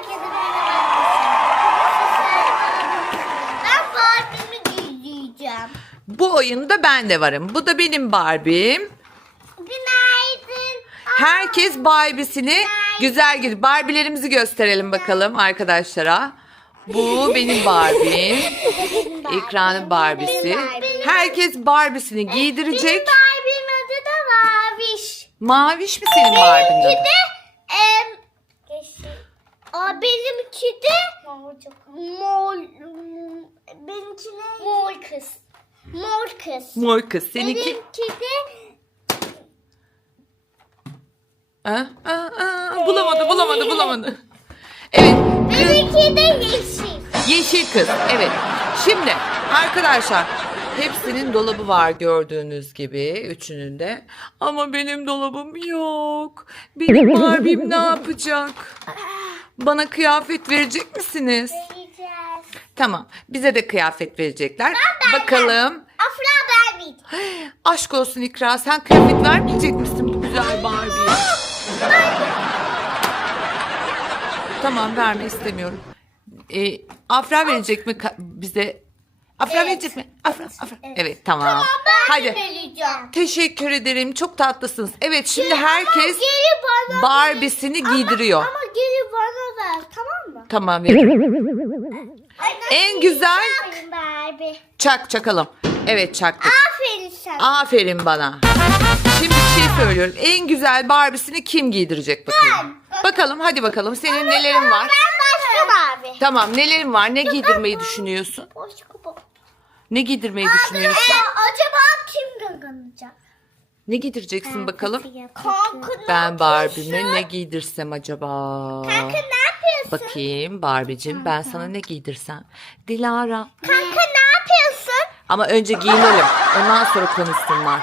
Herkese merhaba. Ben Barbie'mi giyeceğim. Bu oyunda ben de varım. Bu da benim Barbie'm. Günaydın. Herkes Barbie'sini güzel gibi Barbie'lerimizi gösterelim bakalım arkadaşlara. Bu benim Barbie'm. Ekranın Barbie'si. Herkes Barbie'sini giydirecek. Benim Barbie'nin adı da Maviş. Maviş mi senin Barbie'nin Benimki adı? de em, Aa, benimki de mor benimki ne? Mor kız. Mor kız. Mor kız. Seninki... Benimki de Aa, aa, aa, bulamadı, bulamadı, bulamadı. Evet. Kız, benimki de yeşil. yeşil kız. Evet. Şimdi arkadaşlar hepsinin dolabı var gördüğünüz gibi. Üçünün de. Ama benim dolabım yok. Benim Barbie'm ne yapacak? Bana kıyafet verecek misiniz? Vereceğiz. Tamam. Bize de kıyafet verecekler. Bakalım. Afra Barbie. Aşk olsun İkra. Sen kıyafet vermeyecek misin bu güzel Barbie'ye? tamam verme istemiyorum. Ee, Afra verecek mi ka- bize? Afra Evet. verecek mi? Afra, Afra. Evet, tamam. Ben Hadi. vereceğim. Teşekkür ederim. Çok tatlısınız. Evet şimdi herkes Ama geri bana Barbie'sini giydiriyor. Ama geri bana ver tamam mı? Tamam verin. Ay, En güzel Barbie. çak çakalım. Evet çaktık. Aferin sana. Aferin bana. Şimdi bir şey söylüyorum. En güzel Barbie'sini kim giydirecek bakalım. Bakalım hadi bakalım. Senin nelerin var? Ben başka Barbie. Tamam nelerin var? Ne giydirmeyi düşünüyorsun? Başka bu. Ne giydirmeyi düşünüyorsun? acaba kim kazanacak? Ne giydireceksin bakalım? Kanka ne Ben Barbie'me ne giydirsem acaba? Kanka ne yapıyorsun? Bakayım Barbie'cim ben sana ne giydirsem? Dilara. Kanka ne yapıyorsun? Ama önce giyinelim. Ondan sonra konuşsunlar.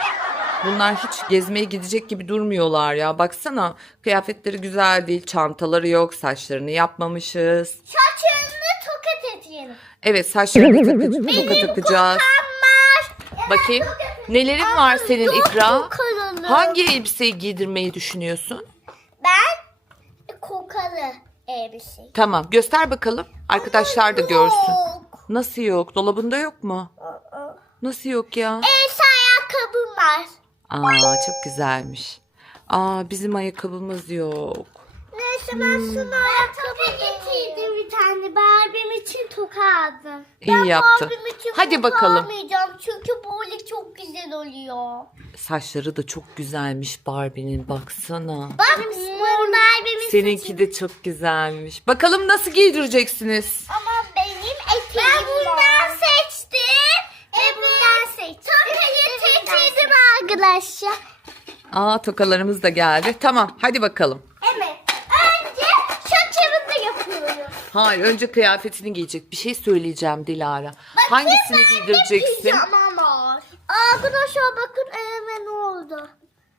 Bunlar hiç gezmeye gidecek gibi durmuyorlar ya. Baksana kıyafetleri güzel değil. Çantaları yok. Saçlarını yapmamışız. Saçlarını tokat edelim. Evet saçlarını takı- toka takacağız. Bakayım. Nelerin var senin ikra? Hangi elbiseyi giydirmeyi düşünüyorsun? Ben kokalı elbise. Tamam göster bakalım. Arkadaşlar da görsün. Nasıl yok? Dolabında yok mu? Nasıl yok ya? Elsa ayakkabım var. Aa çok güzelmiş. Aa bizim ayakkabımız yok. Neyse ben sana ayakkabı bir tane. Barbie'm için toka aldım. İyi ben yaptın. Barbie'm için Hadi bakalım. almayacağım çünkü böyle çok güzel oluyor. Saçları da çok güzelmiş Barbie'nin baksana. Bak mor Barbie'min Seninki de çok güzelmiş. Bakalım nasıl giydireceksiniz? Ama benim eteğim Ben bundan seçtim. Ve bundan seçtim. Tokayı seçtim arkadaşlar. Aa tokalarımız da geldi. Tamam hadi bakalım. Evet. Önce saçımı da yapıyorum. Hayır önce kıyafetini giyecek. Bir şey söyleyeceğim Dilara. Hangisini giydireceksin? Var. Arkadaşlar bakın elime ne oldu.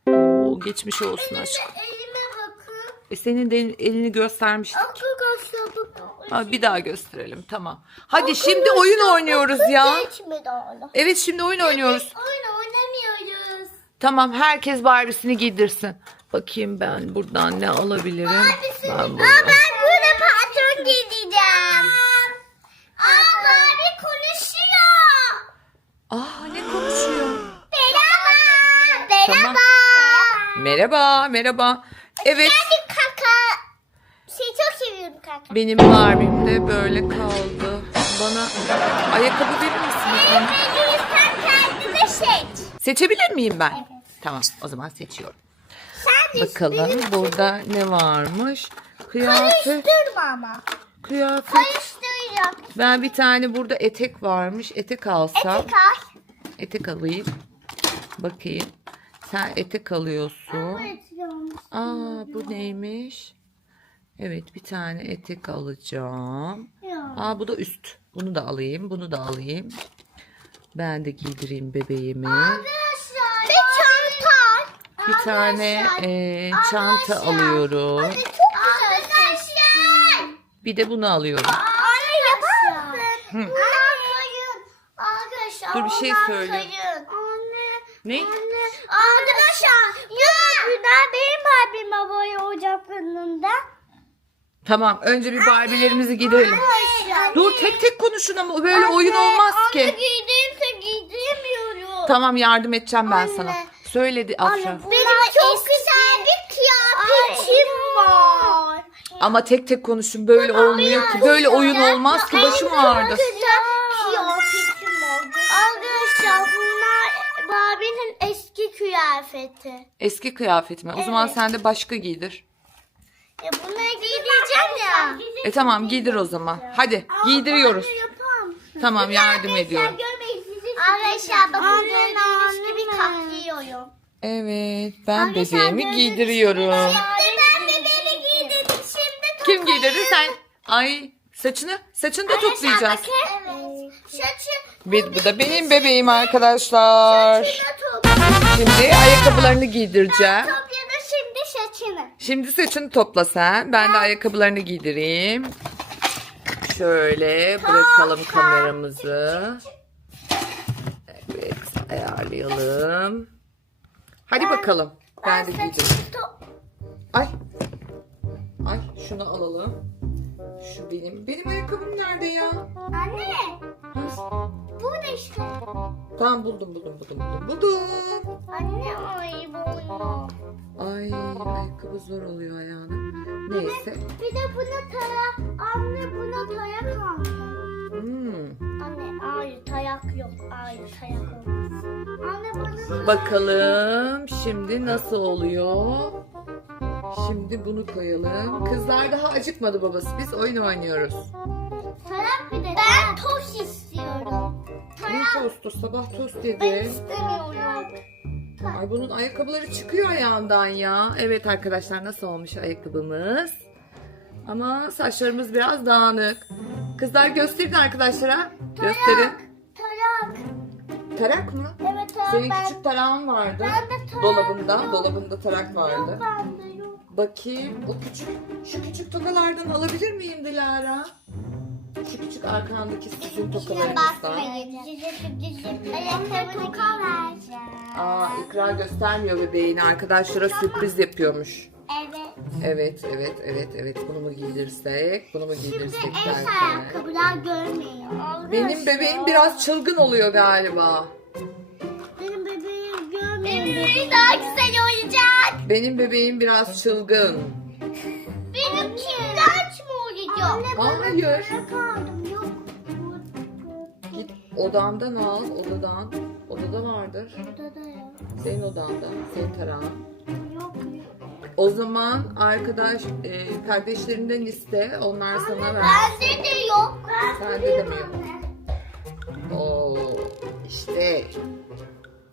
Oo, geçmiş olsun aşkım. Elime bakın. E senin de elini göstermiştik. Arkadaşlar bakın. Ha, bir daha gösterelim tamam. Hadi şimdi oyun oynuyoruz ya. Geçmedi hala. Evet şimdi oyun oynuyoruz. Oyun oynamıyoruz. Tamam herkes Barbie'sini giydirsin. Bakayım ben buradan ne alabilirim? Ben buradan. Giyeceğim. Aa Barbie konuşuyor. Aa ne konuşuyor? Merhaba. Merhaba. Tamam. Merhaba merhaba. Evet Hadi kaka. Şey çok seviyorum kaka. benim Barbie'm de böyle kaldı. Bana ayakkabı verir misiniz? bana? Beni sen kendine seç. Seçebilir miyim ben? Evet. Tamam o zaman seçiyorum. Sen de Bakalım burada ne varmış? Kıyafet, Karıştırma ama. Kıyafet. Karıştıracağım. Ben bir tane burada etek varmış. Etek alsam. Etek al. Etek alayım. Bakayım. Sen etek alıyorsun. Aa bu neymiş? Evet bir tane etek alacağım. Aa bu da üst. Bunu da alayım. Bunu da alayım. Ben de giydireyim bebeğimi. Bir çanta. Bir tane e, çanta alıyorum. Bir de bunu alıyorum. Anne yapar mısın? Arkadaşlar. Dur, bir şey söyle. Anne. Ne? Anne. Arkadaşlar. Ya. Günler benim Barbie'm havaya ocak önünde. Tamam önce bir Barbie'lerimizi giydirelim. Dur tek tek konuşun ama böyle oyun olmaz ki. Giydiğimse giydiremiyorum. Tamam yardım edeceğim ben Anne. sana. Söyledi Afra. Benim çok güzel bir kıyafetim var. Ama tek tek konuşun böyle olmuyor ki. Böyle oyun olmaz ki başım ağrıdı. Kıyafetim oldu. Arkadaşlar bunlar Barbie'nin eski kıyafeti. Eski kıyafet mi? O zaman Evet. sen de başka giydir. Ya bunları giydireceğim ya. E tamam giydir o zaman. Hadi giydiriyoruz. Tamam yardım ediyorum. Arkadaşlar bakın gördüğünüz gibi katlıyorum. Evet ben bebeğimi giydiriyorum. Şimdi ben bebeğimi giydirdim. Giydirdi sen? Ay saçını saçını da toplayacağız. Evet. Saçı. Bir, bu da benim bebeğim arkadaşlar. Saçını topla. Şimdi ayakkabılarını giydireceğim. Topladı şimdi saçını. Şimdi saçını topla sen. Ben de ayakkabılarını giydireyim. Şöyle bırakalım kameramızı. Evet ayarlayalım. Hadi bakalım. Ben de giydireyim. saçını Ay. Şunu alalım. Şu benim. Benim ayakkabım nerede ya? Anne. Ha, Burada işte. Tamam buldum buldum buldum buldum. Buldum. Anne ay boynu. Ay ayakkabı zor oluyor ayağına. Neyse. Bir de buna taya. Anne buna tayak aldı. Hmm. Anne hayır tayak yok. Hayır tayak olmaz. Anne bana Bakalım şimdi nasıl oluyor? Şimdi bunu koyalım. Kızlar daha acıkmadı babası. Biz oyun oynuyoruz. bir de. Ben tost istiyorum. Ne tostu? Sabah tost Ben dedi. istemiyorum. Ay bunun ayakkabıları çıkıyor ayağından ya. Evet arkadaşlar nasıl olmuş ayakkabımız? Ama saçlarımız biraz dağınık. Kızlar gösterin arkadaşlara. Gösterin. Tayak. Tarak mı? Evet tayak. Senin ben, küçük tarağın vardı. ben de tayak Dolabında. yok. Dolabında tarak vardı. Yok. Bakayım o küçük şu küçük tokalardan alabilir miyim Dilara? Şu küçük arkandaki sizin tokalarınızdan. Toka vereceğim. Aa ikra göstermiyor bebeğini arkadaşlara sürpriz yapıyormuş. Evet. Evet evet evet evet bunu mu giydirsek bunu mu Şimdi giydirsek en derken. ayakkabılar görmüyor. Benim bebeğim biraz çılgın oluyor galiba. Benim bebeğim görmüyor. Daha güzel oyuncak. Benim bebeğim biraz çılgın. Benim kimdaç mı olacak? Anne Hayır. kaldım yok. Git odandan al odadan. Odada vardır. Burada da yok. Senin odanda, senin tarağın. Yok. O zaman arkadaş e, kardeşlerinden iste. Onlar sana ver. Bende de yok. Sende de mi yok? Oo, işte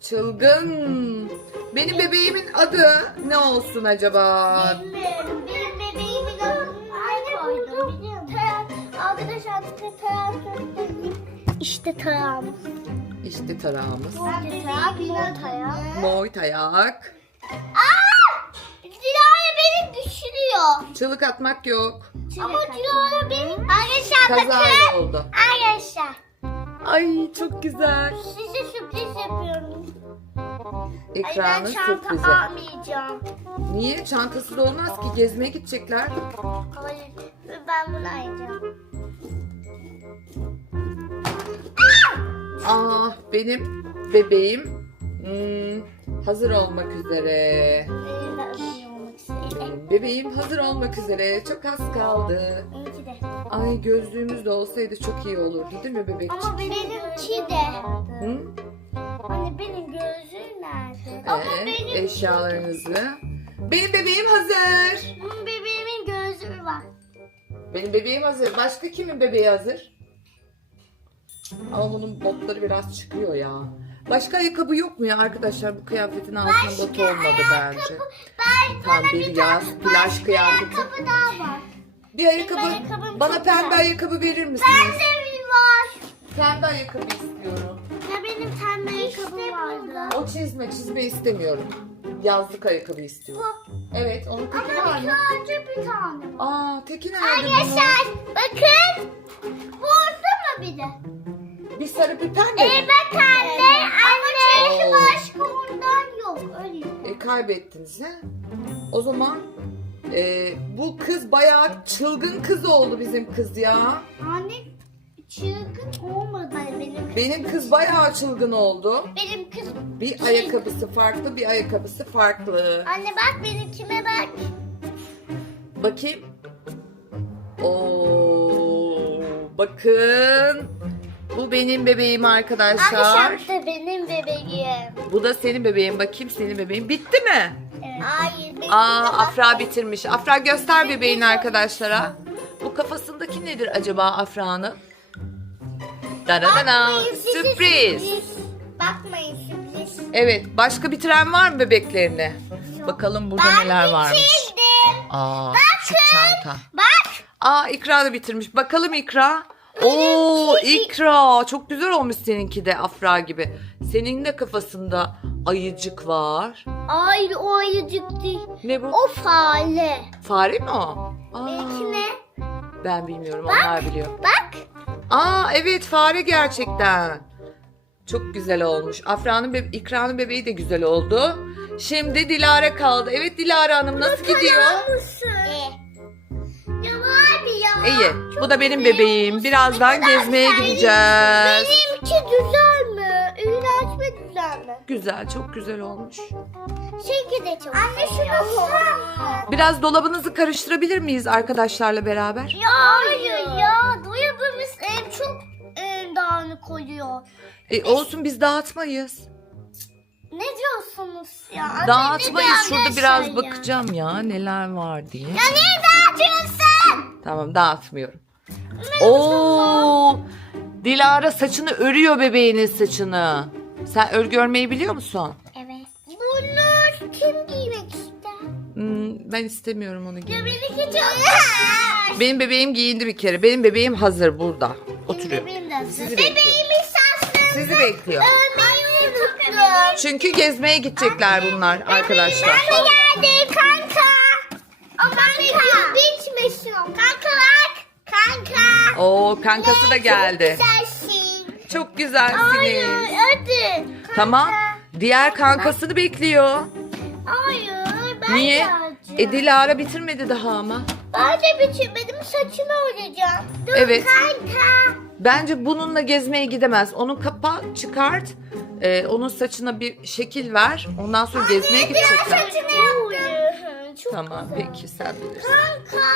çılgın. Benim bebeğimin adı ne olsun acaba? Bilmiyorum. Benim bebeğimin adını aynı koydum. Arkadaşlar size tarağım. İşte tarağım. İşte tarağımız. İşte tarağım. Mor tarağım. Moy tayak. Dilara beni düşürüyor. Çığlık atmak yok. Ama Dilara beni... Arkadaşlar bakın. Kazayla oldu. Arkadaşlar. Ay çok güzel. Size sürpriz yapıyorum. Ay ben Ekranın çanta sürprizi. almayacağım. Niye? Çantasız olmaz ki. Gezmeye gidecekler. Hayır. Ben bunu alacağım. Ah benim bebeğim hmm, hazır olmak üzere. Benim de olmak bebeğim hazır olmak üzere. Çok az kaldı. Benimki de. Ay gözlüğümüz de olsaydı çok iyi olurdu değil mi bebekçik? Ama benimki de. Hı? Anne benim gözlüğüm nerede? Ama benim eşyalarınızı. Benim bebeğim hazır. Ama bebeğimin gözlüğü var. Benim bebeğim hazır. Başka kimin bebeği hazır? Ama bunun botları biraz çıkıyor ya. Başka ayakkabı yok mu ya arkadaşlar? Bu kıyafetin altında bot olmadı bence. Ben Tam bir yaz plaj kıyafeti. ayakkabı daha var. Bir ayakkabı. ayakkabım Bana çok pembe güzel. ayakkabı verir misiniz? Pembe var. Pembe ayakkabı istiyorum. Ya benim pembe ayakkabım vardı. O çizme çizme istemiyorum. Yazlık ayakkabı istiyorum. Evet onun teki var Ama mı? sadece bir tane var. Aa teki nerede bunun? Arkadaşlar bakın. Burada mı bir de? Bir sarı bir pembe Ee, mi? bak anne. Ama çünkü Oo. başka ondan yok. Öyle. E, kaybettiniz ha? O zaman Ee, bu kız bayağı çılgın kız oldu bizim kız ya. Anne çılgın olmadı benim. Benim kız bayağı çılgın oldu. Benim kız. Bir ayakkabısı farklı, bir ayakkabısı farklı. Anne bak benimkime bak. Bakayım. Oo, bakın. Bu benim bebeğim arkadaşlar. şapta benim bebeğim. Bu da senin bebeğin. Bakayım senin bebeğin. Bitti mi? Evet. Hayır benim. Aa Afra bitirmiş. Afra göster bebeğini arkadaşlara. Bu kafasındaki nedir acaba Afra'nın? Danadana. Bakmayın, size Sürpriz. Bakmayın sürpriz. Evet. Başka bitiren var mı bebeklerini? Bakalım burada neler varmış. Bitirdim. Aa, küçük çanta. Bak. Aa İkra da bitirmiş. Bakalım İkra. Oo İkra. Çok güzel olmuş seninki de Afra gibi. Senin de kafasında ayıcık var. Hayır o ayıcık değil. Ne bu? O fare. Fare mi o? Aa, Benimki ne? Ben bilmiyorum onlar biliyor. Bak. Aa evet fare gerçekten. Çok güzel olmuş. Afra'nın be İkra'nın bebeği de güzel oldu. Şimdi Dilara kaldı. Evet Dilara Hanım nasıl gidiyor? Ne var ya? İyi. Bu da benim bebeğim. Birazdan gezmeye gideceğiz. Benimki güzel mi? İğrenç mi güzel mi? Güzel, çok güzel olmuş. Seninki de çok Anne şunu tutar Biraz dolabınızı karıştırabilir miyiz arkadaşlarla beraber? Ya hayır ya. Dolabımız en çok en dağınık oluyor. E, olsun biz dağıtmayız. Ne diyorsunuz ya? Anne, ne Dağıtmayız. Şurada biraz ya? bakacağım ya neler var diye. Ya niye dağıtıyorsun? Tamam dağıtmıyorum. Oo! Dilara saçını örüyor bebeğinin saçını. Sen örgü örmeyi biliyor musun? Hmm, ben istemiyorum onu çok Benim bebeğim giyindi bir kere. Benim bebeğim hazır burada. Oturuyor. Bebeğim de Sizi bekliyor. Saçlarını Sizi bekliyor. örmeyi unuttum. Çünkü gezmeye gidecekler bunlar arkadaşlar. Ben de geldi kanka. Kanka. Bitmesin o. Kanka bak. Kanka. Oo kankası da geldi. Çok güzelsin. Çok Hayır güzelsiniz. hadi. Kanka. Tamam. Diğer kankasını bekliyor. Hayır Niye? E Dilara bitirmedi daha ama. Ben de bitirmedim saçını öreceğim. Dur Evet. kanka. Bence bununla gezmeye gidemez. Onun kapağı çıkart. e, onun saçına bir şekil ver. Ondan sonra gezmeye gidecekler. Saçını yaptım. Çok Tamam peki sen bilirsin. Kanka.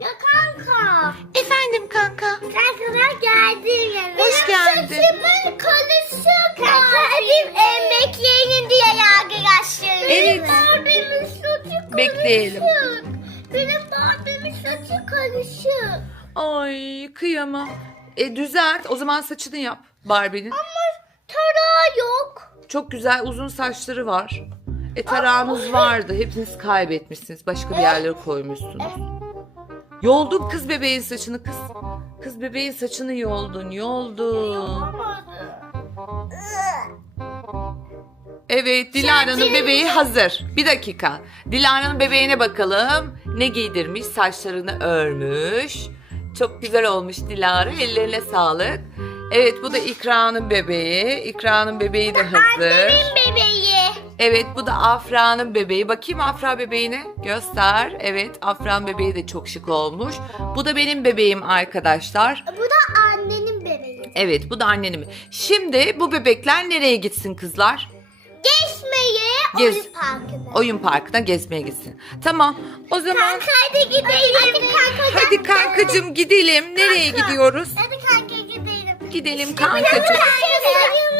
Ya kanka. Efendim kanka. Kanka ben geldim yani. Hoş geldin. Saçımın karışık. Kanka benim emekleyin diye arkadaşlar. Evet. Benim saçı. Bekleyelim. Benim Barbie'min saçı karışık. Ay kıyamam. E düzelt. O zaman saçını yap Barbie'nin. Ama tarağı yok. Çok güzel uzun saçları var. E tarağınız vardı. Hepiniz kaybetmişsiniz. Başka bir yerlere koymuşsunuz. Yoldun kız bebeğin saçını kız. Kız bebeğin saçını yoldun, yoldun. Evet, Dilara'nın bebeği hazır. Bir dakika. Dilara'nın bebeğine bakalım. Ne giydirmiş? Saçlarını örmüş. Çok güzel olmuş Dilara. Ellerine sağlık. Evet, bu da İkra'nın bebeği. İkra'nın bebeği de hazır. bebeği. Evet bu da Afra'nın bebeği. Bakayım Afra bebeğine. Göster. Evet Afra'nın bebeği de çok şık olmuş. Bu da benim bebeğim arkadaşlar. Bu da annenin bebeği. Evet bu da annenim. Şimdi bu bebekler nereye gitsin kızlar? Geçmeye Gez. oyun parkına. Oyun parkına gezmeye gitsin. Tamam o zaman Kanka hadi gidelim. Hadi kanka. hadi kankacığım gidelim. Nereye gidiyoruz? Kanka gidelim. Gidelim Kanka kankacığım.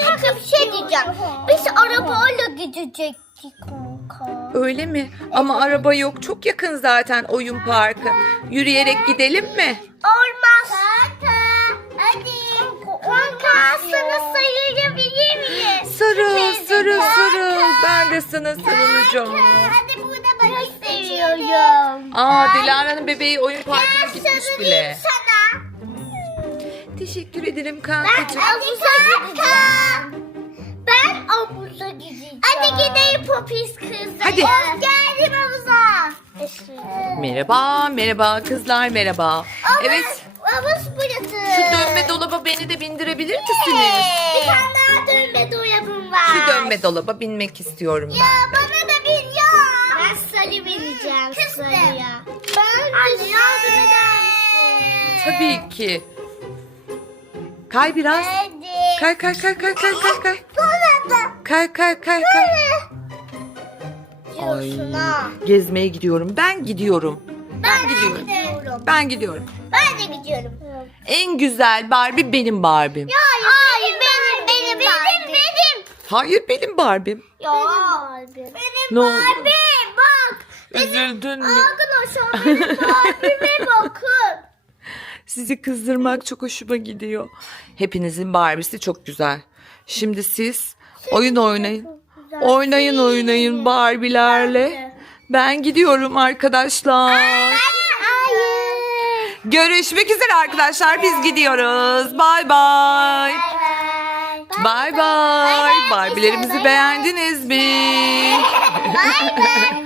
Kanka bir şey diyeceğim. Biz arabayla gidecektik kanka. Öyle mi? Ama araba yok. Çok yakın zaten oyun parkı. Yürüyerek gidelim mi? Olmaz. Kanka hadi. Kanka sana sayılabilir miyim? Sarıl sarıl sarıl. Ben de sana sarılacağım. Hadi burada ben seviyorum. Aa Dilara'nın bebeği oyun parkına gitmiş bile. sana. Teşekkür ederim Ben kankacığım. avuza gideceğim. Ben avuza gideceğim. Hadi gidelim popis kızlar. Hadi. Of, geldim havuza. Merhaba merhaba kızlar merhaba. Evet Havuz burası. şu dönme dolaba beni de bindirebilir misiniz? Bir tane daha dönme dolabım var. Şu dönme dolaba binmek istiyorum Ya ben. bana da bin ya. Ben sarı bineceğim. Kız Ben Anne yardım eder misin? Tabii ki. Kay biraz. Kay kay kay kay kay kay kay. Kay kay kay kay. Ay, gezmeye gidiyorum. Ben gidiyorum. Ben gidiyorum. gidiyorum. Ben gidiyorum. Ben de gidiyorum. En güzel Barbie benim Barbie'm. Hayır, Hayır benim, benim, benim, benim. Hayır benim Barbie'm. Ya. Benim Ne oldu? Barbie bak. Üzüldün mü? Arkadaşlar benim Barbie'me bakın. Sizi kızdırmak çok hoşuma gidiyor. Hepinizin Barbie'si çok güzel. Şimdi siz oyun oynayın. Oynayın oynayın Barbie'lerle. Ben gidiyorum arkadaşlar. Görüşmek üzere arkadaşlar. Biz gidiyoruz. Bay bay. Bay bay. Bay bay. Barbie'lerimizi beğendiniz mi? Bay bay.